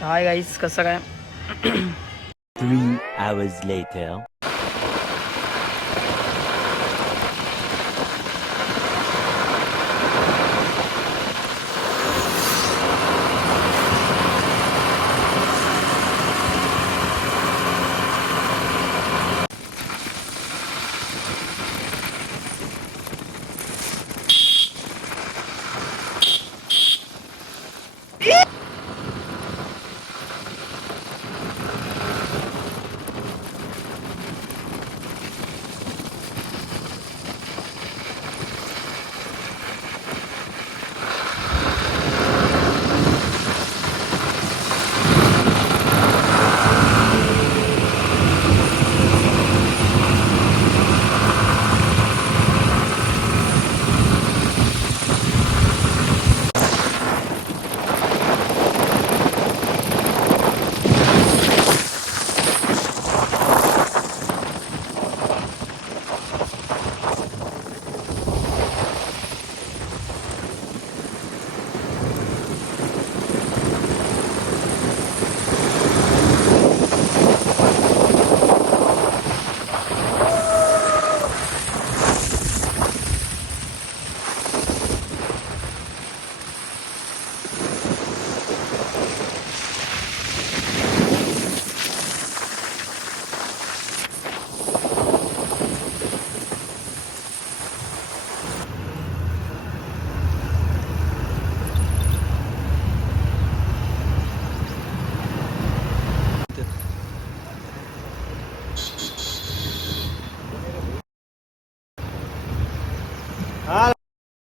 Hi guys, कसं काय? 3 hours later.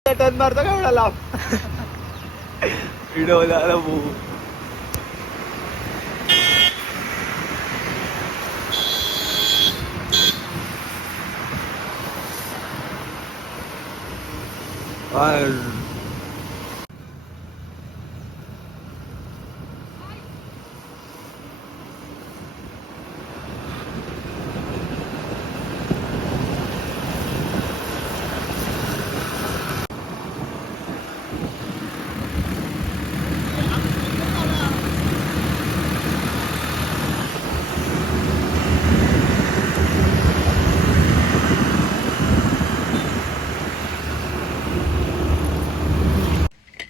Turn मारतो का एवढा लांब व्हिडिओ झाला भाऊ.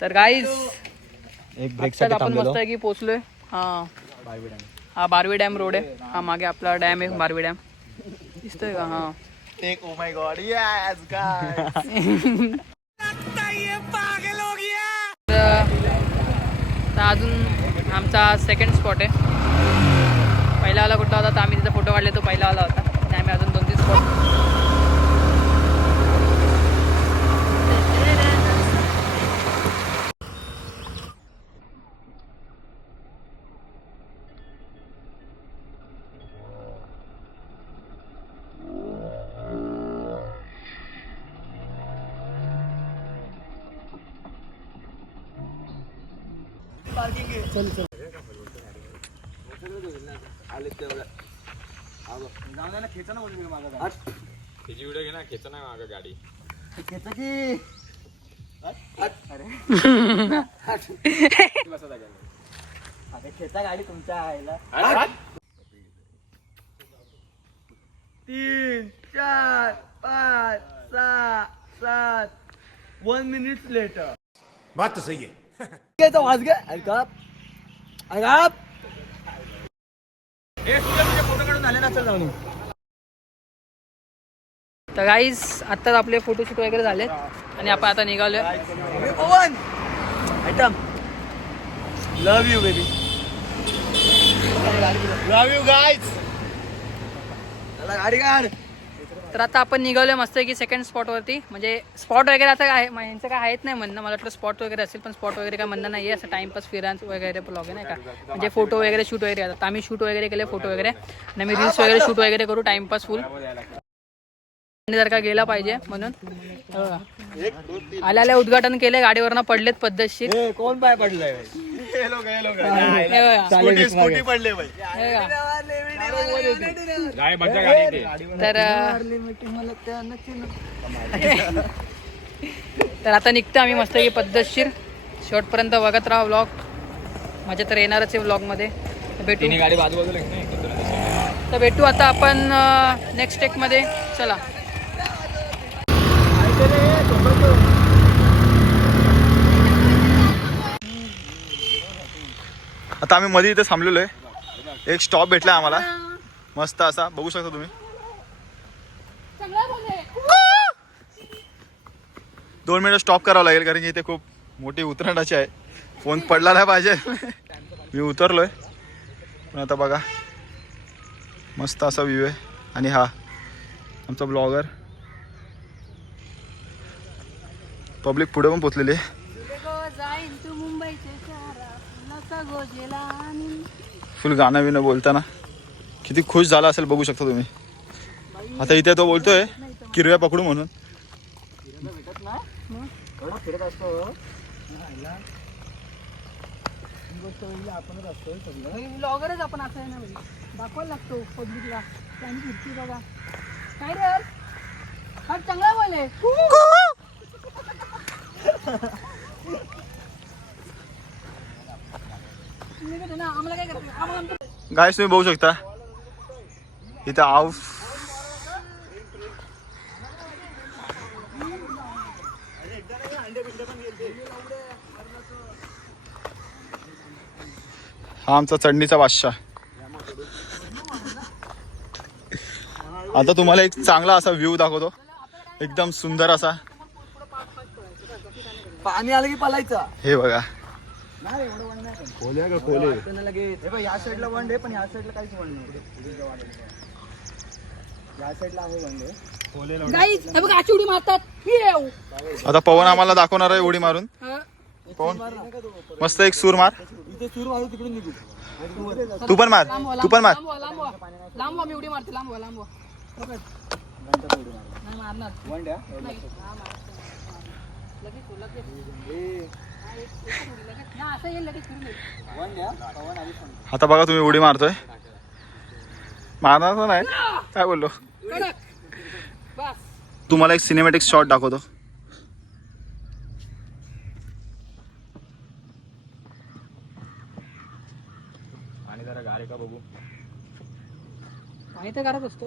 तर गाईज एक ब्रेक आत्ताच आपण मस्त आहे की पोचलोय. हा बारवी डॅम रोड आहे. हा मागे आपला डॅम आहे बारवी डॅम, दिसतोय का? हा take. Oh my God, yes guys. तर अजून आमचा सेकंड स्पॉट आहे. पहिला वाला कुठला होता तर आम्ही तिथे फोटो काढले, तो पहिला वाला होता. आणि आम्ही अजून 2-3 स्पॉट. चल चल खेचा ना मागा त्याची व्हिडिओ घे ना. खेचा ना मागा गाडी. खेचा की अरे खेचा गाडी तुमच्या आईला. 3, 4, 5, 6, 7 1 minute लेटर. बात तो सही है. वाज गे ऐका फोटो काढून झाले ना. चल जाऊन. तर गाईज आत्ताच आपले फोटोशूट वगैरे झाले आणि आपण आता निघालोय. Pavan item love you baby. Love you guys. चला गाडी काढ. तर आता आपण निघालोय मस्त की सेकंड स्पॉटवरती. म्हणजे स्पॉट वगैरे आता काय यांचं काय आहेत नाही म्हणणं. मला वाटलं स्पॉट वगैरे असेल, पण स्पॉट वगैरे काय म्हणणं नाही आहे. असं टाइमपास फिरायचं वगैरे ब्लॉग आहे नाही का. म्हणजे फोटो वगैरे शूट वगैरे आता आम्ही शूट वगैरे केले फोटो वगैरे, आणि मी रील्स वगैरे शूट वगैरे करू टाइमपास फुल. जर का गेला पाहिजे म्हणून आल्या उद्घाटन केले. गाडीवरनं पडलेत पद्धतशीर. कोण पाय पडलाय? स्कूटी पडले तर आता निघतो आम्ही मस्त की पद्धतशीर. शेवटपर्यंत बघत राहा व्लॉग. मजा तर येणारच आहे व्लॉगमध्ये. भेटू तिन्ही गाडी बाजूबाजूला आहेत ना एकत्र. तर भेटू आता आपण नेक्स्ट टेकमध्ये. चला. आता आम्ही मध्ये इथे थांबलेलो आहे. एक स्टॉप भेटला आम्हाला मस्त असा, बघू शकता तुम्ही. 2 मिनिटं स्टॉप करावं लागेल कारण की इथे खूप मोठी उतरणाची आहे. फोन पडला नाही पाहिजे. मी उतरलोय पण आता बघा मस्त असा व्ह्यू आहे. आणि हा आमचा ब्लॉगर. पब्लिक पुढे पण पोचलेली आहे. फुल गाणं बिणं बोलताना किती खुश झाला असेल बघू शकता तुम्ही. आता इथे तो बोलतोय किरव्या पकडू म्हणून. ब्लॉगरच आपण असं आहे ना भाई, दाखवायला लागतो पब्लिकला. त्यांनी फिरती बघा काय रे हा चांगला बोले. आम्हाला काय करतो आम्हाला. गाईस तुम्ही बघू शकता इथं आऊफ हा आमचा चढणीचा बादशाह. आता तुम्हाला एक चांगला असा व्ह्यू दाखवतो, एकदम सुंदर असा. पाणी आलं की पलायचं. हे बघा या साईडला वन डे पण या साईडला काहीच वन नाही. या साईडला आहे वन डे. गाईस हे बघा अशी उडी मारतात. येऊ. आता पवन आम्हाला दाखवणार आहे उडी मारून. पवन मस्त एक सूर मार. इथे सूर मारू तिकडून निघू. तू पण मार, तू पण मार. लांब मी उडी मारते. लांब लांब नाही मारणार. वन डे वन डे पवन आधी सांग. आता बघा तुम्ही उडी मारतोय. मारणार तर नाही काय बोललो. बस तुम्हाला एक सिनेमॅटिक शॉट दाखवतो. आणि जरा गाडी का बघू. पाणी तर करत असतो.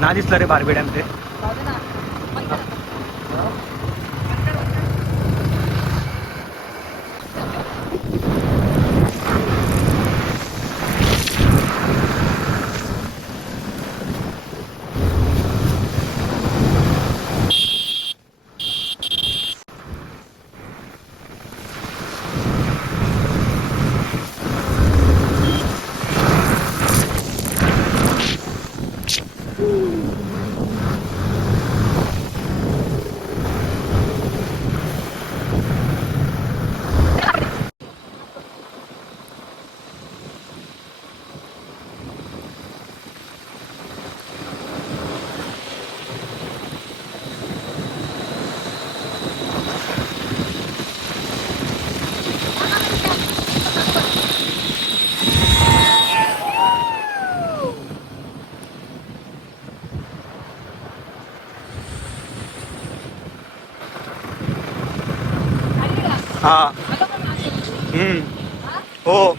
ना दिसलं रे बारबी डॅम ते. हा हो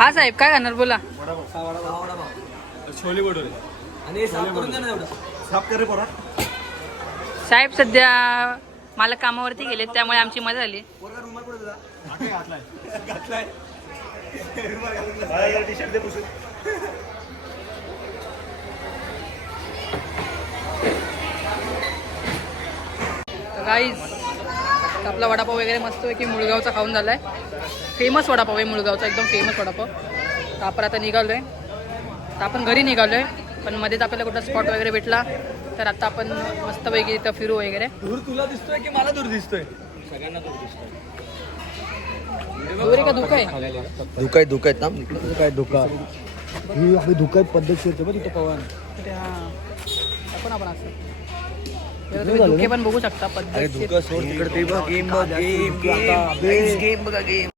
हा साहेब काय करणार बोला. छोले भटुरे आणि साफ करून दे ना एवढं. साफ कर रे पोरा. साहेब सध्या मालक कामावरती गेले त्यामुळे आमची मजा झाली. गाईज आपला वडापाव वगैरे मस्त आहे की मुळगावचा खाऊन झालाय. फेमस वडापाव आहे मुळगावचा, एकदम फेमस वडापाव. तर आपण आता निघालोय, तर आपण घरी निघालोय, पण मध्येच आपल्याला कुठला स्पॉट वगैरे भेटला तर आता आपण मस्तपैकी इथं फिरू वगैरे. दूर तुला दिसतोय की मला दूर दिसतोय? दूर आहे का धुकं आहे? धुकाय ना काय धुका ही आपली धुकाय पद्धतशीर होते बघ तिथं पवन. ते हां आपण असं तुम्ही धुके पण बघू शकता पद्धतशीर. सोड तिकडे ते बघ गेम बघ गेम गेम बघा गेम.